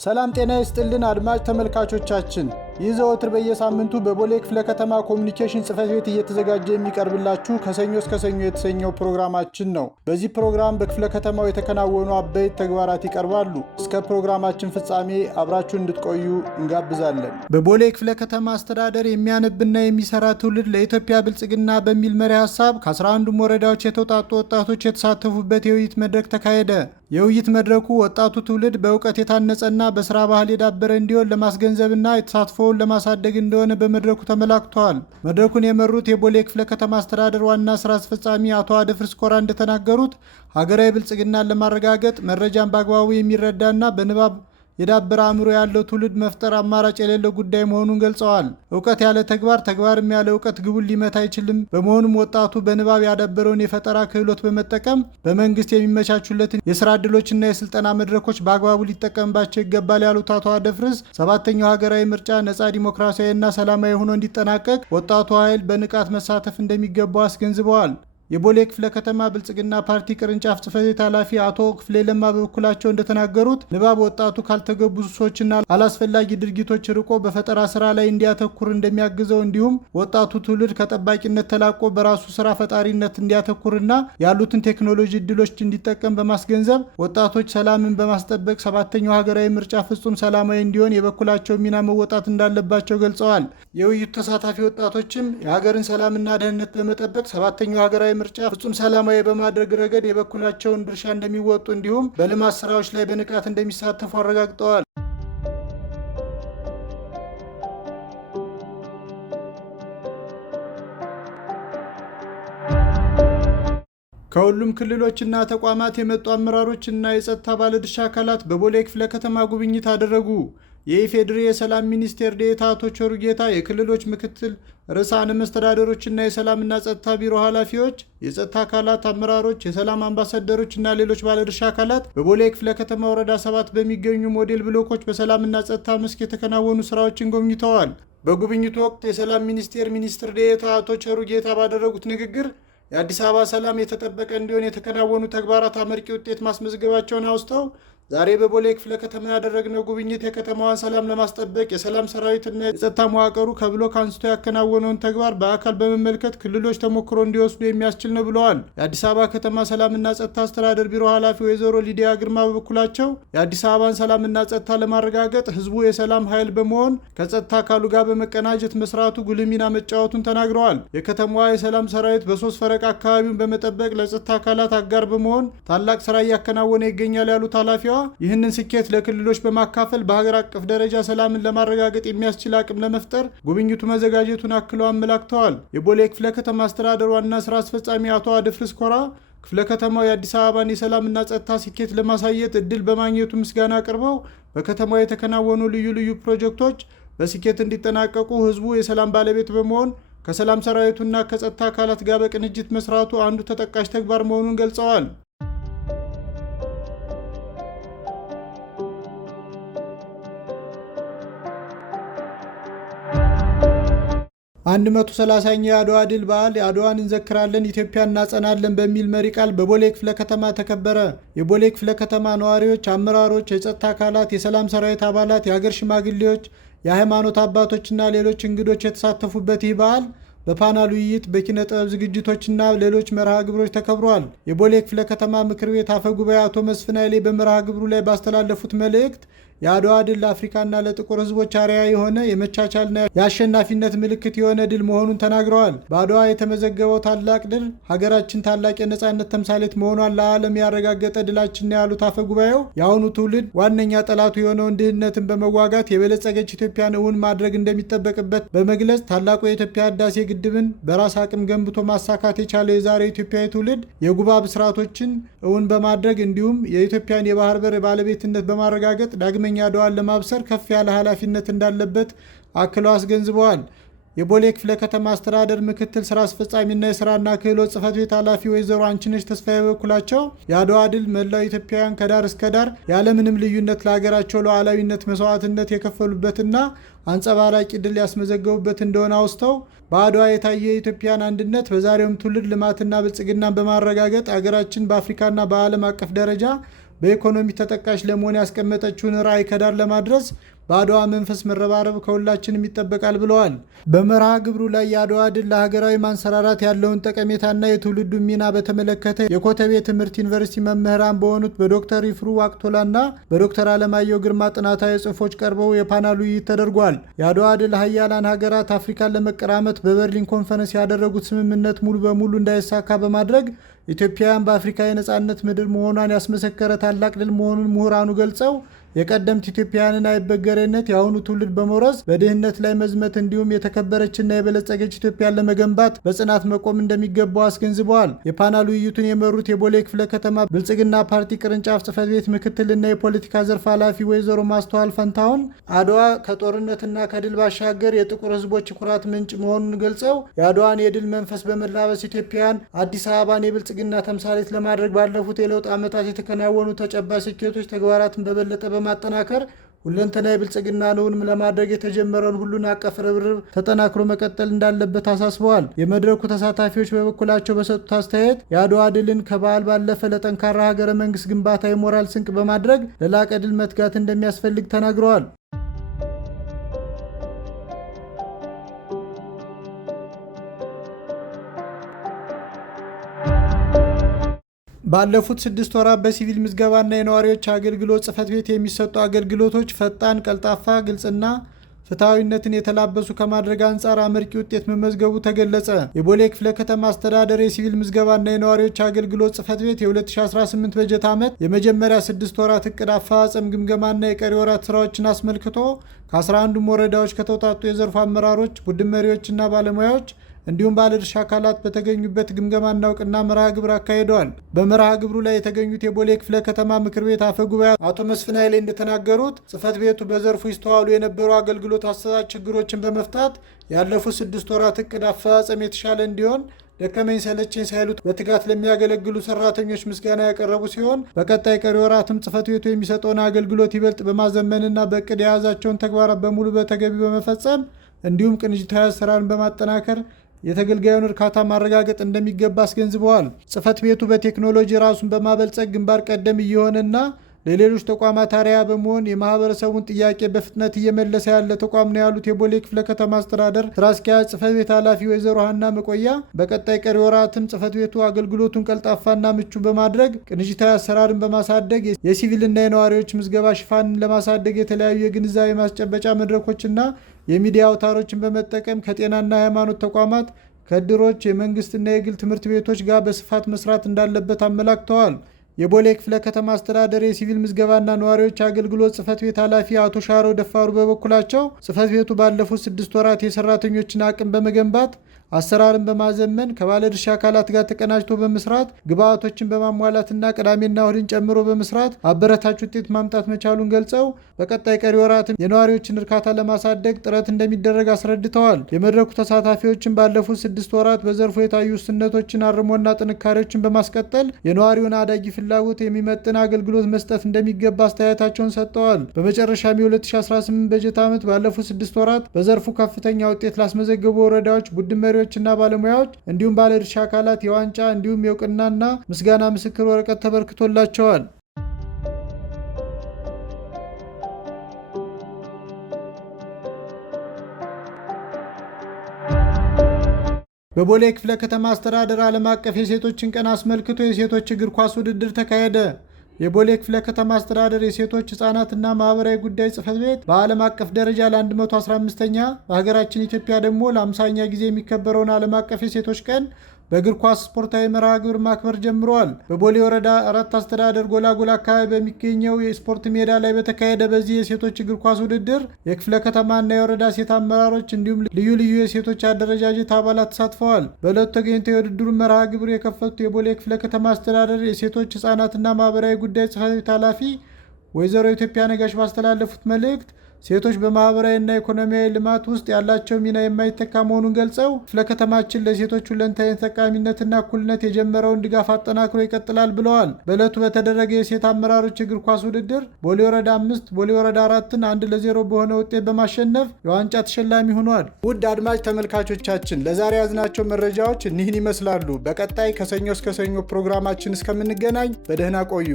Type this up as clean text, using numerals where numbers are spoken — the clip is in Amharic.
ሰላም ጤና ይስጥልን አድማጭ ተመልካቾቻችን፣ ይህ ዘወትር በየሳምንቱ በቦሌ ክፍለ ከተማ ኮሙኒኬሽን ጽሕፈት ቤት እየተዘጋጀ የሚቀርብላችሁ ከሰኞ እስከ ሰኞ የተሰኘው ፕሮግራማችን ነው። በዚህ ፕሮግራም በክፍለ ከተማው የተከናወኑ አበይት ተግባራት ይቀርባሉ። እስከ ፕሮግራማችን ፍጻሜ አብራችሁ እንድትቆዩ እንጋብዛለን። በቦሌ ክፍለ ከተማ አስተዳደር የሚያነብና የሚሰራ ትውልድ ለኢትዮጵያ ብልጽግና በሚል መሪ ሐሳብ ከ11ዱም ወረዳዎች የተውጣጡ ወጣቶች የተሳተፉበት የውይይት መድረክ ተካሄደ። የውይይት መድረኩ ወጣቱ ትውልድ በእውቀት የታነጸና በስራ ባህል የዳበረ እንዲሆን ለማስገንዘብና የተሳትፎውን ለማሳደግ እንደሆነ በመድረኩ ተመላክቷል። መድረኩን የመሩት የቦሌ ክፍለ ከተማ አስተዳደር ዋና ስራ አስፈጻሚ አቶ አደፍርስ ኮራ እንደተናገሩት ሀገራዊ ብልጽግናን ለማረጋገጥ መረጃን በአግባቡ የሚረዳና በንባብ የዳበረ አእምሮ ያለው ትውልድ መፍጠር አማራጭ የሌለው ጉዳይ መሆኑን ገልጸዋል። እውቀት ያለ ተግባር፣ ተግባርም ያለ እውቀት ግቡን ሊመታ አይችልም። በመሆኑም ወጣቱ በንባብ ያዳበረውን የፈጠራ ክህሎት በመጠቀም በመንግስት የሚመቻቹለትን የስራ ዕድሎችና የስልጠና መድረኮች በአግባቡ ሊጠቀምባቸው ይገባል ያሉት አቶ አደፍርስ 7ኛው ሀገራዊ ምርጫ ነጻ፣ ዲሞክራሲያዊና ሰላማዊ ሆኖ እንዲጠናቀቅ ወጣቱ ኃይል በንቃት መሳተፍ እንደሚገባው አስገንዝበዋል። የቦሌ ክፍለ ከተማ ብልጽግና ፓርቲ ቅርንጫፍ ጽሕፈት ቤት ኃላፊ አቶ ክፍሌ ለማ በበኩላቸው እንደተናገሩት ንባብ ወጣቱ ካልተገቡ ሱሶችና አላስፈላጊ ድርጊቶች ርቆ በፈጠራ ስራ ላይ እንዲያተኩር እንደሚያግዘው እንዲሁም ወጣቱ ትውልድ ከጠባቂነት ተላቆ በራሱ ስራ ፈጣሪነት እንዲያተኩርና ያሉትን ቴክኖሎጂ እድሎች እንዲጠቀም በማስገንዘብ ወጣቶች ሰላምን በማስጠበቅ 7ኛው ሀገራዊ ምርጫ ፍጹም ሰላማዊ እንዲሆን የበኩላቸው ሚና መወጣት እንዳለባቸው ገልጸዋል። የውይይቱ ተሳታፊ ወጣቶችም የሀገርን ሰላምና ደህንነት በመጠበቅ 7ኛው ሀገራዊ ምርጫ ፍጹም ሰላማዊ በማድረግ ረገድ የበኩላቸውን ድርሻ እንደሚወጡ እንዲሁም በልማት ስራዎች ላይ በንቃት እንደሚሳተፉ አረጋግጠዋል። ከሁሉም ክልሎችና ተቋማት የመጡ አመራሮችና የጸጥታ ባለድርሻ አካላት በቦሌ ክፍለ ከተማ ጉብኝት አደረጉ። የኢፌዴሪ የሰላም ሚኒስቴር ዴኤታ አቶ ቸሩ ጌታ፣ የክልሎች ምክትል ርዕሳነ መስተዳድሮችና የሰላምና ጸጥታ ቢሮ ኃላፊዎች፣ የጸጥታ አካላት አመራሮች፣ የሰላም አምባሳደሮችና ሌሎች ባለድርሻ አካላት በቦሌ ክፍለ ከተማ ወረዳ 7 በሚገኙ ሞዴል ብሎኮች በሰላምና ጸጥታ መስክ የተከናወኑ ስራዎችን ጎብኝተዋል። በጉብኝቱ ወቅት የሰላም ሚኒስቴር ሚኒስትር ዴኤታ አቶ ቸሩ ጌታ ባደረጉት ንግግር የአዲስ አበባ ሰላም የተጠበቀ እንዲሆን የተከናወኑ ተግባራት አመርቂ ውጤት ማስመዝገባቸውን አውስተው ዛሬ በቦሌ ክፍለ ከተማ ያደረግነው ጉብኝት የከተማዋን ሰላም ለማስጠበቅ የሰላም ሰራዊትና የጸጥታ መዋቅሩ ከብሎክ አንስቶ ያከናወነውን ተግባር በአካል በመመልከት ክልሎች ተሞክሮ እንዲወስዱ የሚያስችል ነው ብለዋል። የአዲስ አበባ ከተማ ሰላምና ጸጥታ አስተዳደር ቢሮ ኃላፊ ወይዘሮ ሊዲያ ግርማ በበኩላቸው የአዲስ አበባን ሰላምና ጸጥታ ለማረጋገጥ ህዝቡ የሰላም ኃይል በመሆን ከጸጥታ አካሉ ጋር በመቀናጀት መስራቱ ጉልህ ሚና መጫወቱን ተናግረዋል። የከተማዋ የሰላም ሰራዊት በ3 ፈረቃ አካባቢውን በመጠበቅ ለጸጥታ አካላት አጋር በመሆን ታላቅ ስራ እያከናወነ ይገኛል ያሉት ኃላፊዋ ይህንን ስኬት ለክልሎች በማካፈል በሀገር አቀፍ ደረጃ ሰላምን ለማረጋገጥ የሚያስችል አቅም ለመፍጠር ጉብኝቱ መዘጋጀቱን አክለው አመላክተዋል። የቦሌ ክፍለ ከተማ አስተዳደር ዋና ስራ አስፈጻሚ አቶ አደፍርስ ኮራ ክፍለ ከተማው የአዲስ አበባን የሰላምና ጸጥታ ስኬት ለማሳየት እድል በማግኘቱ ምስጋና አቅርበው በከተማው የተከናወኑ ልዩ ልዩ ፕሮጀክቶች በስኬት እንዲጠናቀቁ ህዝቡ የሰላም ባለቤት በመሆን ከሰላም ሰራዊቱና ከጸጥታ አካላት ጋር በቅንጅት መስራቱ አንዱ ተጠቃሽ ተግባር መሆኑን ገልጸዋል። 130ኛው የአድዋ ድል በዓል አድዋን እንዘክራለን ኢትዮጵያን እናጸናለን በሚል መሪ ቃል በቦሌ ክፍለ ከተማ ተከበረ። የቦሌ ክፍለ ከተማ ነዋሪዎች፣ አመራሮች፣ የጸጥታ አካላት፣ የሰላም ሰራዊት አባላት፣ የሀገር ሽማግሌዎች፣ የሃይማኖት አባቶችና ሌሎች እንግዶች የተሳተፉበት ይህ በዓል በፓናል ውይይት፣ በኪነ ጥበብ ዝግጅቶችና ሌሎች መርሃ ግብሮች ተከብሯል። የቦሌ ክፍለ ከተማ ምክር ቤት አፈ ጉባኤ አቶ መስፍን ኃይሌ በመርሃ ግብሩ ላይ ባስተላለፉት መልእክት የአድዋ ድል ለአፍሪካና ለጥቁር ሕዝቦች አርአያ የሆነ የመቻቻልና የአሸናፊነት ምልክት የሆነ ድል መሆኑን ተናግረዋል። በአድዋ የተመዘገበው ታላቅ ድል ሀገራችን ታላቅ የነጻነት ተምሳሌት መሆኗን ለዓለም ያረጋገጠ ድላችን ያሉት አፈ ጉባኤው የአሁኑ ትውልድ ዋነኛ ጠላቱ የሆነውን ድህነትን በመዋጋት የበለጸገች ኢትዮጵያን እውን ማድረግ እንደሚጠበቅበት በመግለጽ ታላቁ የኢትዮጵያ ህዳሴ ግድብን በራስ አቅም ገንብቶ ማሳካት የቻለው የዛሬው ኢትዮጵያዊ ትውልድ የጉባ ብስራቶችን እውን በማድረግ እንዲሁም የኢትዮጵያን የባህር በር ባለቤትነት በማረጋገጥ ዳግመኛ አድዋን ለማብሰር ከፍ ያለ ኃላፊነት እንዳለበት አክለው አስገንዝበዋል። የቦሌ ክፍለ ከተማ አስተዳደር ምክትል ስራ አስፈጻሚና የስራና ክህሎት ጽሕፈት ቤት ኃላፊ ወይዘሮ አንችነሽ ተስፋዬ በበኩላቸው የአድዋ ድል መላው ኢትዮጵያውያን ከዳር እስከ ዳር ያለምንም ልዩነት ለሀገራቸው ሉዓላዊነት መስዋዕትነት የከፈሉበትና አንጸባራቂ ድል ያስመዘገቡበት እንደሆነ አውስተው በአድዋ የታየ የኢትዮጵያን አንድነት በዛሬውም ትውልድ ልማትና ብልጽግናን በማረጋገጥ ሀገራችን በአፍሪካና በዓለም አቀፍ ደረጃ በኢኮኖሚ ተጠቃሽ ለመሆን ያስቀመጠችውን ራዕይ ከዳር ለማድረስ በአድዋ መንፈስ መረባረብ ከሁላችንም ይጠበቃል ብለዋል። በመርሃ ግብሩ ላይ የአድዋ ድል ለሀገራዊ ማንሰራራት ያለውን ጠቀሜታና የትውልዱን ሚና በተመለከተ የኮተቤ ትምህርት ዩኒቨርሲቲ መምህራን በሆኑት በዶክተር ይፍሩ ዋቅቶላና በዶክተር አለማየሁ ግርማ ጥናታዊ ጽሑፎች ቀርበው የፓናል ውይይት ተደርጓል። የአድዋ ድል ሀያላን ሀገራት አፍሪካን ለመቀራመት በበርሊን ኮንፈረንስ ያደረጉት ስምምነት ሙሉ በሙሉ እንዳይሳካ በማድረግ ኢትዮጵያውያን በአፍሪካ የነጻነት ምድር መሆኗን ያስመሰከረ ታላቅ ድል መሆኑን ምሁራኑ ገልጸው የቀደምት ኢትዮጵያውያንን አይበገሬነት የአሁኑ ትውልድ በመውረስ በድህነት ላይ መዝመት እንዲሁም የተከበረችና የበለጸገች ኢትዮጵያን ለመገንባት በጽናት መቆም እንደሚገባው አስገንዝበዋል። የፓናል ውይይቱን የመሩት የቦሌ ክፍለ ከተማ ብልጽግና ፓርቲ ቅርንጫፍ ጽሕፈት ቤት ምክትልና የፖለቲካ ዘርፍ ኃላፊ ወይዘሮ ማስተዋል ፈንታሁን አድዋ ከጦርነትና ከድል ባሻገር የጥቁር ሕዝቦች ኩራት ምንጭ መሆኑን ገልጸው የአድዋን የድል መንፈስ በመላበስ ኢትዮጵያውያን አዲስ አበባን የብልጽግና ተምሳሌት ለማድረግ ባለፉት የለውጥ ዓመታት የተከናወኑ ተጨባጭ ስኬቶች ተግባራትን በበለጠ በማጠናከር ሁለንተናዊ ብልጽግና ነውን ለማድረግ የተጀመረውን ሁሉን አቀፍ ርብርብ ተጠናክሮ መቀጠል እንዳለበት አሳስበዋል። የመድረኩ ተሳታፊዎች በበኩላቸው በሰጡት አስተያየት የአድዋ ድልን ከበዓል ባለፈ ለጠንካራ ሀገረ መንግስት ግንባታ የሞራል ስንቅ በማድረግ ለላቀ ድል መትጋት እንደሚያስፈልግ ተናግረዋል። ባለፉት 6 ወራት በሲቪል ምዝገባና የነዋሪዎች አገልግሎት ጽሕፈት ቤት የሚሰጡ አገልግሎቶች ፈጣን፣ ቀልጣፋ፣ ግልጽና ፍትሐዊነትን የተላበሱ ከማድረግ አንጻር አመርቂ ውጤት መመዝገቡ ተገለጸ። የቦሌ ክፍለ ከተማ አስተዳደር የሲቪል ምዝገባና የነዋሪዎች አገልግሎት ጽሕፈት ቤት የ2018 በጀት ዓመት የመጀመሪያ 6 ወራት እቅድ አፈጻጸም ግምገማና የቀሪ ወራት ስራዎችን አስመልክቶ ከ11ዱም ወረዳዎች ከተውጣጡ የዘርፉ አመራሮች፣ ቡድን መሪዎችና ባለሙያዎች እንዲሁም ባለድርሻ አካላት በተገኙበት ግምገማና እውቅና መርሃ ግብር አካሂደዋል። በመርሃ ግብሩ ላይ የተገኙት የቦሌ ክፍለ ከተማ ምክር ቤት አፈ ጉባኤ አቶ መስፍን ኃይሌ እንደተናገሩት ጽሕፈት ቤቱ በዘርፉ ይስተዋሉ የነበሩ አገልግሎት አሰጣጥ ችግሮችን በመፍታት ያለፉት 6 ወራት እቅድ አፈጻጸም የተሻለ እንዲሆን ደከመኝ ሰለቸኝ ሳይሉት በትጋት ለሚያገለግሉ ሰራተኞች ምስጋና ያቀረቡ ሲሆን በቀጣይ ቀሪ ወራትም ጽሕፈት ቤቱ የሚሰጠውን አገልግሎት ይበልጥ በማዘመንና በእቅድ የያዛቸውን ተግባራት በሙሉ በተገቢ በመፈጸም እንዲሁም ቅንጅታዊ አሰራርን በማጠናከር የተገልጋዩን እርካታ ማረጋገጥ እንደሚገባ አስገንዝበዋል። ጽሕፈት ቤቱ በቴክኖሎጂ ራሱን በማበልጸግ ግንባር ቀደም እየሆነና ለሌሎች ተቋማት አርአያ በመሆን የማህበረሰቡን ጥያቄ በፍጥነት እየመለሰ ያለ ተቋም ነው ያሉት የቦሌ ክፍለ ከተማ አስተዳደር ስራ አስኪያጅ ጽሕፈት ቤት ኃላፊ ወይዘሮ ሀና መቆያ በቀጣይ ቀሪ ወራትም ጽሕፈት ቤቱ አገልግሎቱን ቀልጣፋና ምቹ በማድረግ ቅንጅታዊ አሰራርን በማሳደግ የሲቪልና የነዋሪዎች ምዝገባ ሽፋንን ለማሳደግ የተለያዩ የግንዛቤ ማስጨበጫ መድረኮችና የሚዲያ አውታሮችን በመጠቀም ከጤናና ሃይማኖት ተቋማት፣ ከእድሮች፣ የመንግስትና የግል ትምህርት ቤቶች ጋር በስፋት መስራት እንዳለበት አመላክተዋል። የቦሌ ክፍለ ከተማ አስተዳደር የሲቪል ምዝገባና ነዋሪዎች አገልግሎት ጽሕፈት ቤት ኃላፊ አቶ ሻረው ደፋሩ በበኩላቸው ጽሕፈት ቤቱ ባለፉት 6 ወራት የሰራተኞችን አቅም በመገንባት አሰራርን በማዘመን ከባለድርሻ አካላት ጋር ተቀናጅቶ በመስራት ግብዓቶችን በማሟላትና ቅዳሜና እሁድን ጨምሮ በመስራት አበረታች ውጤት ማምጣት መቻሉን ገልጸው በቀጣይ ቀሪ ወራትም የነዋሪዎችን እርካታ ለማሳደግ ጥረት እንደሚደረግ አስረድተዋል። የመድረኩ ተሳታፊዎችን ባለፉት 6 ወራት በዘርፉ የታዩ ውስንነቶችን አርሞና ጥንካሬዎችን በማስቀጠል የነዋሪውን አዳጊ ፍላጎት የሚመጥን አገልግሎት መስጠት እንደሚገባ አስተያየታቸውን ሰጥተዋል። በመጨረሻም የ2018 በጀት ዓመት ባለፉት 6 ወራት በዘርፉ ከፍተኛ ውጤት ላስመዘገቡ ወረዳዎች ቡድን መሪዎችና ባለሙያዎች እንዲሁም ባለድርሻ አካላት የዋንጫ እንዲሁም የእውቅናና ምስጋና ምስክር ወረቀት ተበርክቶላቸዋል። በቦሌ ክፍለ ከተማ አስተዳደር ዓለም አቀፍ የሴቶችን ቀን አስመልክቶ የሴቶች እግር ኳስ ውድድር ተካሄደ። የቦሌ ክፍለ ከተማ አስተዳደር የሴቶች ሕፃናትና ማህበራዊ ጉዳይ ጽሕፈት ቤት በዓለም አቀፍ ደረጃ ለ115ኛ በሀገራችን ኢትዮጵያ ደግሞ ለ50ኛ ጊዜ የሚከበረውን ዓለም አቀፍ የሴቶች ቀን በእግር ኳስ ስፖርታዊ መርሃ ግብር ማክበር ጀምረዋል። በቦሌ ወረዳ 4 አስተዳደር ጎላጎላ አካባቢ በሚገኘው የስፖርት ሜዳ ላይ በተካሄደ በዚህ የሴቶች እግር ኳስ ውድድር የክፍለ ከተማና የወረዳ ሴት አመራሮች እንዲሁም ልዩ ልዩ የሴቶች አደረጃጀት አባላት ተሳትፈዋል። በዕለቱ ተገኝተው የውድድሩን መርሃ ግብር የከፈቱት የቦሌ ክፍለ ከተማ አስተዳደር የሴቶች ሕፃናትና ማህበራዊ ጉዳይ ጽሕፈት ቤት ኃላፊ ወይዘሮ ኢትዮጵያ ነጋሽ ባስተላለፉት መልእክት ሴቶች በማህበራዊና ኢኮኖሚያዊ ልማት ውስጥ ያላቸው ሚና የማይተካ መሆኑን ገልጸው ክፍለ ከተማችን ለሴቶች ሁለንተናዊ ተጠቃሚነትና እኩልነት የጀመረውን ድጋፍ አጠናክሮ ይቀጥላል ብለዋል። በዕለቱ በተደረገ የሴት አመራሮች እግር ኳስ ውድድር ቦሌ ወረዳ 5 ቦሌ ወረዳ 4ን 1-0 በሆነ ውጤት በማሸነፍ የዋንጫ ተሸላሚ ሆኗል። ውድ አድማጭ ተመልካቾቻችን ለዛሬ ያዝናቸው መረጃዎች እኒህን ይመስላሉ። በቀጣይ ከሰኞ እስከ ሰኞ ፕሮግራማችን እስከምንገናኝ በደህና ቆዩ።